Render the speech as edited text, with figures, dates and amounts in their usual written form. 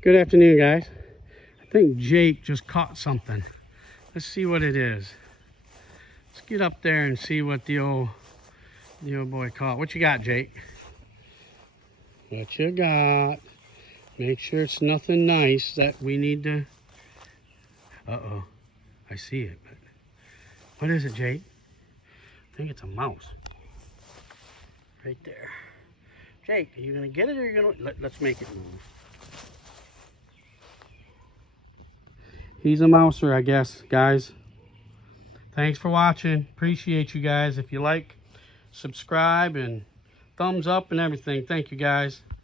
Good afternoon, guys. I think Jake just caught something. Let's see what it is. Let's get up there and see what the old boy caught. What you got, Jake? What you got? Make sure it's nothing nice that we need to... Uh-oh. I see it. But what is it, Jake? I think it's a mouse. Right there. Jake, are you going to get it or are you going to... Let's make it move. He's a mouser, I guess, guys. Thanks for watching. Appreciate you guys. If you like, subscribe and thumbs up and everything. Thank you, guys.